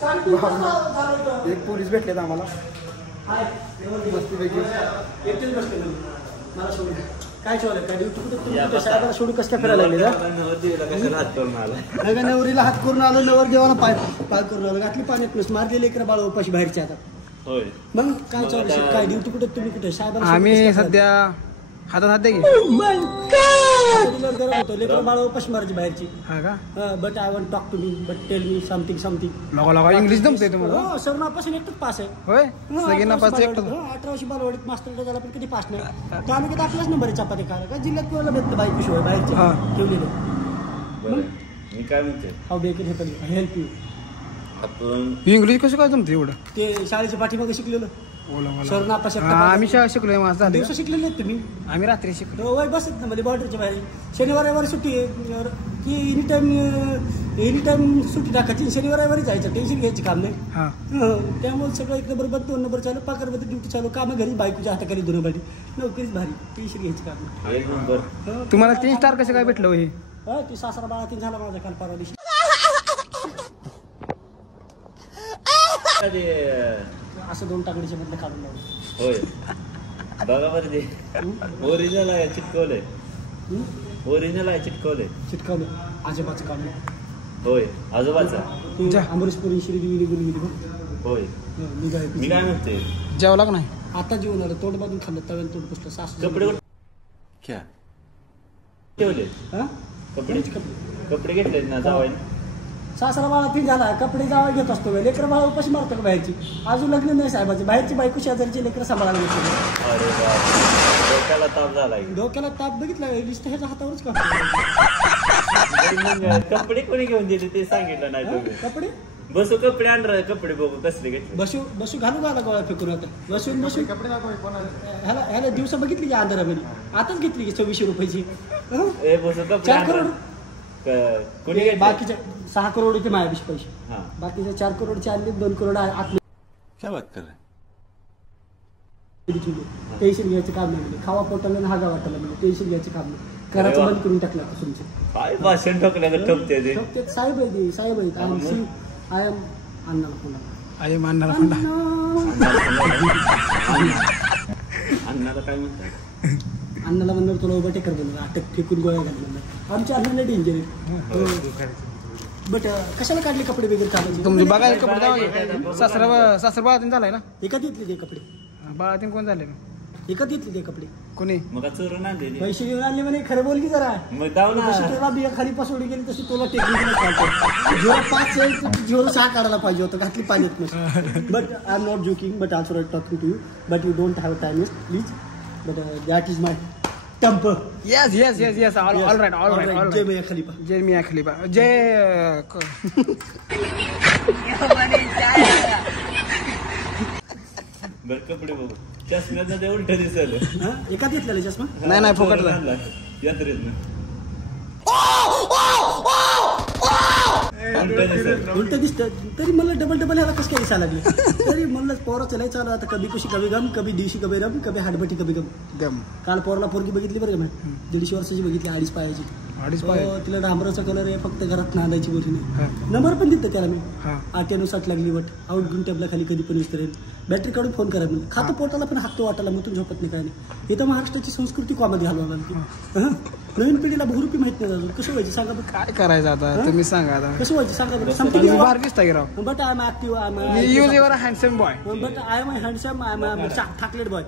एक पोलीस भेटलेत आम्हाला मस्तपैकी एकटेच बसले मला सोडून काय चालू काय ड्युटी साहेबाला सोडून कसं काय फिरायला लागले का नवरीला हात करून आलो नवर देवाला पाय करून आलो घातली पाण्यात प्लस मारलेले लेकरं बाळ उपाशी बाहेरच्या हातात होय मग काय चालू काय ड्युटी कुठे तुम्ही कुठे साहेबाला आम्ही सध्या हातात हात दे होतो लेकरं बाळ उपाशी मारायची बाहेरची हा का but I want talk to me but tell me something लगा इंग्लिश जमते तुम्हाला हो सर नापासून एकटंच पास आहे होय सगळे नापास एकटं 18 वर्षी बालवाडीत मास्टर झाला पण कधी पास नाही तर आम्ही कधी आपलाच नंबर आहे चपाती खायला का जिल्ह्यात कोणाला भेटतं बाईक शिवाय बाहेरचे ठेवलेलं मी काय म्हणते हाऊ बेकन हे कधी हेल्प यू आपण इंग्लिश कसं काय जमते एवढं ते शाळेच्या पाठीमागे शिकलेलं सर नापास आम्ही शिकलोय माझा दिवस शिकलेले आहेत तुम्ही आम्ही रात्री शिकलो वय बसत ना मध्ये बॉर्डरच्या बाहेर शनिवार रविवारी सुट्टी आहे की एनी टाइम सुट्टी टाकायची शनिवार रविवारी जायचं टेन्शन घ्यायची काम नाही त्यामुळे सगळं एक नंबर बंद 2 नंबर चालू पाकरमध्ये ड्युटी चालू कामं घरी बायकोच्या हाताखाली दोन बाटी नोकरीच भारी टेन्शन घ्यायची काम एक नंबर तुम्हाला 3 स्टार कसं काय भेटलं हे ती सासरा बाळा 3 झाला माझा काल परवा दिवशी असं 2 टाकडीच्या मधलं काढून लावलं होय बघा बरं ते ओरिजिनल आहे चिटकवलंय ओरिजिनल आहे चिटकवलं आजोबाचं काम होय आजोबाचा अमरीशपुरी श्रीदेवी निघून गेली होय मी काय म्हणते जेवला का नाही आता जेवण आलं तोंड बांधून खाल्लं तव्याला तोंड पुसलं सासू कपडे क्या ठेवले कपडे घेतलेत ना जावायला सासरा बाळा 3 झाला कपडे जावा घेत असतो लेकरं बाळा उपाशी मारतो का बाहेरची अजून लग्न नाही साहेबाची बाहेरची बायको शेजारची लेकरं सांभाळायला घेतली अरे डोक्याला ताप झालाय डोक्याला ताप बघितला नुसतं ह्याच्या हातावरच कपडे कोणी घेऊन दिले ते सांगितलं नाही तुम्ही कपडे बसू कपडे आणणार कपडे बघू कसले घेतले बसू घालू घाला गोळा फेकून आता बसून कपडे ह्याला दिवसा बघितली की अंधारामध्ये आताच घेतली की 2400 रुपयाची बसू कपडे 4 करोड कोणी बाकीच्या 6 करोड होते माझ्यापेक्षा पैसे बाकीच्या 4 करोडचे आणले 2 करोड आतले क्या बात कर टेन्शन घ्यायचं काम नाही खावा पोटाला हागा वाटायला म्हणजे टेन्शन घ्यायचं काम नाही करायचं बंद करून टाकलं आता तुमचं काय भाषण ठोकलं ठोकते साहेब आहे साहेब आहेत आय एम अण्णाला फोन आय एम अण्णाला अण्णाला काय म्हणतात अण्णाला म्हणणार तुला उभा टेकर बनवला अटक फेकून गोळ्या घालणार आमच्या अण्णाला डेंजर आहे बट कशाला काढले कपडे वगैरे काढायचे तुम्ही बघायला कपडे सासरा बाळातीन झालाय ना एकात घेतले ते कपडे बाळातीन कोण झाले एकात घेतले ते कपडे कोणी मग चोरून आणले पैसे घेऊन आणले म्हणे खरं बोल की जरा तुला बिया खाली पासवडी गेली तशी तुला टेक्निकल 05 काढायला पाहिजे होतं घातली पाण्यात but I am not joking but also talking to you but you don't have time please but that is my temper yes all right जय मिया खलीफा जय बर कपडे बघू चष्म्याचं ते उलट दिसलं एकाच घेतलेला चष्मा नाही फुकटला यात्रेत उलट दिसत तरी मला डबल ह्याला कसं काय दिसायला लागले तरी म्हणलं पोराचं लय चालू आता कभी खुशी कभी गम कभी दिवशी कभी रम कभी हाडबटी कभी गम काल पोराला पोरगी बघितली बरं का मी 150 वर्षाची बघितली 2.5 पायाची तिला डांबराचा कलर आहे फक्त घरात नांदायची गोष्टी नाही नंबर पण दिलं त्याला मी 8 लागली बट आउट घेऊन टेबला खाली कधी पण विचारेल बॅटरी काढून फोन करा म्हणजे खातं पोटाला पण हात वाटायला मग झोपत नाही काय नाही इथं महाराष्ट्राची संस्कृती कोणामध्ये घालवा लागली नवीन पिढीला बहुरूपी माहित नाही अजून कसं व्हायचं सांगा बरं काय करायचं आता तुम्ही सांगा आता कसं व्हायचं सांगा बरं बाहेर दिसता की राव but I am active I am use your handsome boy but I am handsome I am chocolate boy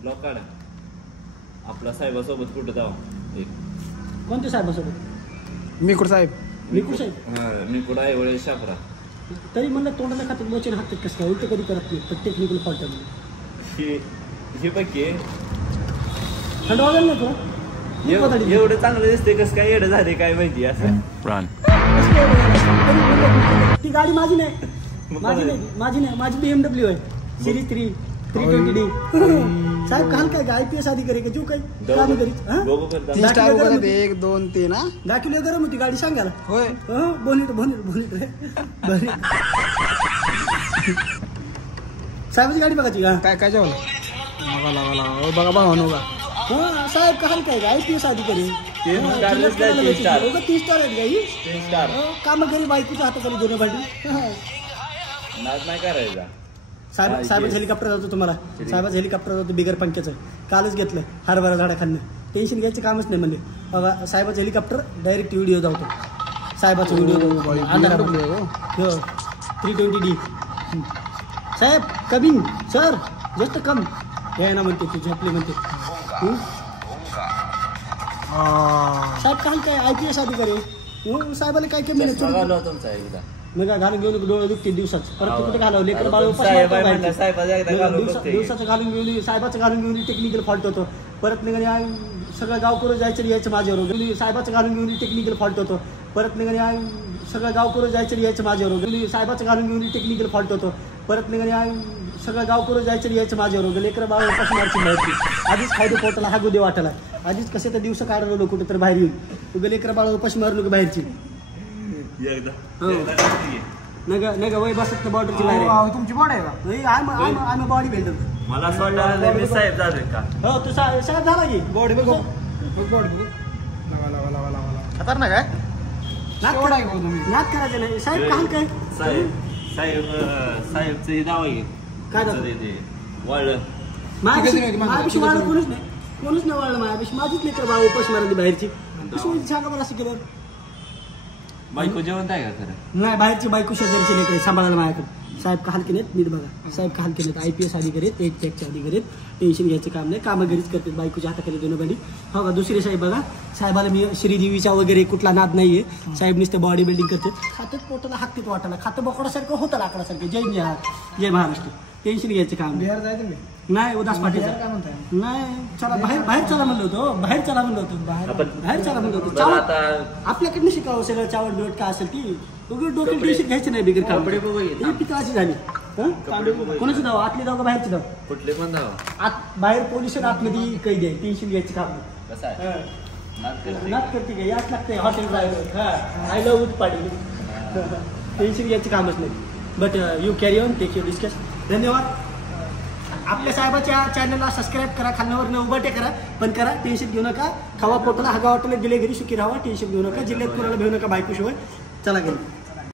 block काढा आपला साहेबासोबत कुठं जावा एक कोणत्या साहेबासोबत मिकुड साहेब मी कुठं आहे वळे शापरा तरी म्हणलं तोंडाला खातात मोचेन हातात कसं काय उलट कधी करत नाही तर टेक्निकल फॉल्ट आहे हे पैकी थंड वाजायला नाही तुला एवढं चांगलं दिसते कसं काय एवढं झाले काय माहिती असं ती गाडी माझी नाही माझी BMW आहे सिरीज 320D साहेब काल काय IPS अधिकारी का जो काही काम करीत 3 स्टार 1 2 3 दाखवले गरम होती गाडी सांगायला होय बोनीट साहेबाची गाडी बघायची का काय जेवलं बघा भाऊ का साहेब काल काय IPS अधिकारी तीन हा, स्टार जिल्ह्यात दिसला, कोणाला तीन भेटली? स्टार. उगाच 3 स्टार आहेत गाई तीन स्टार काम घरी बायकोच्या हाताखाली दोन भांडी नाच नाही करायचा. साहेबाचं हेलिकॉप्टर जातो तुम्हाला साहेबाचं हेलिकॉप्टर जातो बिगर पंख्याचं कालच घेतलं हरभरा झाडाखालनं टेन्शन घ्यायचं कामच नाही म्हणले बाबा साहेबाचं हेलिकॉप्टर डायरेक्ट व्हिडिओ धावतो साहेबाचा व्हिडिओ अंधारात हो 320D साहेब कमिंग सर जस्ट कम हे ना म्हणते तू झोपले म्हणते साहेब काय IPS अधिकारी साहेबाला काय कमी चष्मा नाही घालवा तुमचा एकदा. मग घालून घेऊन डोळे दुखते दिवसाच परत तू कुठे घालव लेकर बाळ अहो, उपास साहेब मारतो आहे बाहेरचे. म्हणलं, साहेबाचं एकदा घालून बघते. दिवसाचं घालून घेऊन साहेबाचं घालून घेऊन टेक्निकल फॉल्ट होतो परत निघाले सगळं गाव करून जायचं यायचं माझ्यावर साहेबाचं घालून घेऊन टेक्निकल फॉल्ट होतो परत निघाले सगळं गाव करून जायचं यायचं माझ्यावर साहेबाचं घालून घेऊन टेक्निकल फॉल्ट होतो परत निघाले सगळं गाव करून जायचं यायचं माझ्यावर लेकर बाळ उपास मारची माहिती आधीच खायदे पोटाला हा गुदे वाटायला आधीच कसे तर दिवस काढलो कुठे तर बाहेर येऊन तुझं लेकर बाळ उपास मारलो बाहेरची एकदा हो. एकदा करते. नग वय बसत बॉर्डरची बाहेर तुमची बॉड आहे का आम्ही बॉडी बिल्डर मला असं वाटतं मी साहेब झालोय का. हो तू साहेब झाला की बॉडी बघ बघ बॉडी बघ लावा खतरनाक आहे नाद केवढा आहे भाऊ तुम्ही नाद करायचं नाही साहेब काय काय साहेबचं हे नाव आहे. काय नाव? ते वाळलं. माझ्यापेक्षा वाढलं कोणीच नाही वाढलं माझ्यापेक्षा माझीच लेकर बाळ उपास मारली बाहेरची कसं सांगा मला असं केलं बायको जेवण आहे का खरं. नाही बाहेरची बायको शेजारची लेकर सांभाळायला माझ्याकडे साहेब का हलके नाहीत नीट बघा साहेब का हलके नाहीत IPS अधिकारी आहेत 8 टॅगचे अधिकारी आहेत टेन्शन घ्यायचं काम नाही कामं घरीच करतात बायकोच्या हाताखाली दोन बंडी हो का दुसरे साहेब बघा साहेबाला मी श्रीदेवीचा वगैरे कुठला नाद नाहीये साहेब नुसतं बॉडी बिल्डिंग करतात खात्यात पोटाला हाकतीत वाटायला खातं बोकडासारखं होतं लाकडासारखं जय महाराष्ट्र टेन्शन घ्यायचं काम बिहार जाय तुम्ही नाही उदास पाटील काय म्हणताय नाही चला बाहेर चला म्हणलं होतं बाहेर चला म्हणलं होतं बाहेर चला म्हणलं होतं बरं चावट आता आपल्याकडनं शिकावं सगळं चावट बिवट काय असेल ती उघड डोक्यात टेन्शन घ्यायचं नाही बिगर काम कपडे बघू ये. ही पितळाची झाली कपडे बघू ये. कोणाची धाव आतली धाव का बाहेरची धाव कुठले पण जावं. आत बाहेर पोलिस आतमध्ये कैदी आहे टेन्शन घ्यायचं काम नाही. कसं आहे नाच करते. नात करते का याच लागते हॉटेल ड्रायव्हर आय लव्ह उत्पाडी टेन्शन घ्यायचं कामच नाही but you carry on take you discuss धन्यवाद आपल्या साहेबाच्या चॅनलला सबस्क्राईब करा खालनावर उभाटे करा पण करा टेन्शन घेऊ नका खावा पोटाला हगा वाटलं गेले घरी सुखी राहावा टेन्शन घेऊ नका जिल्ह्यात कोणाला भेऊ नका बायकोशिवाय चला गेले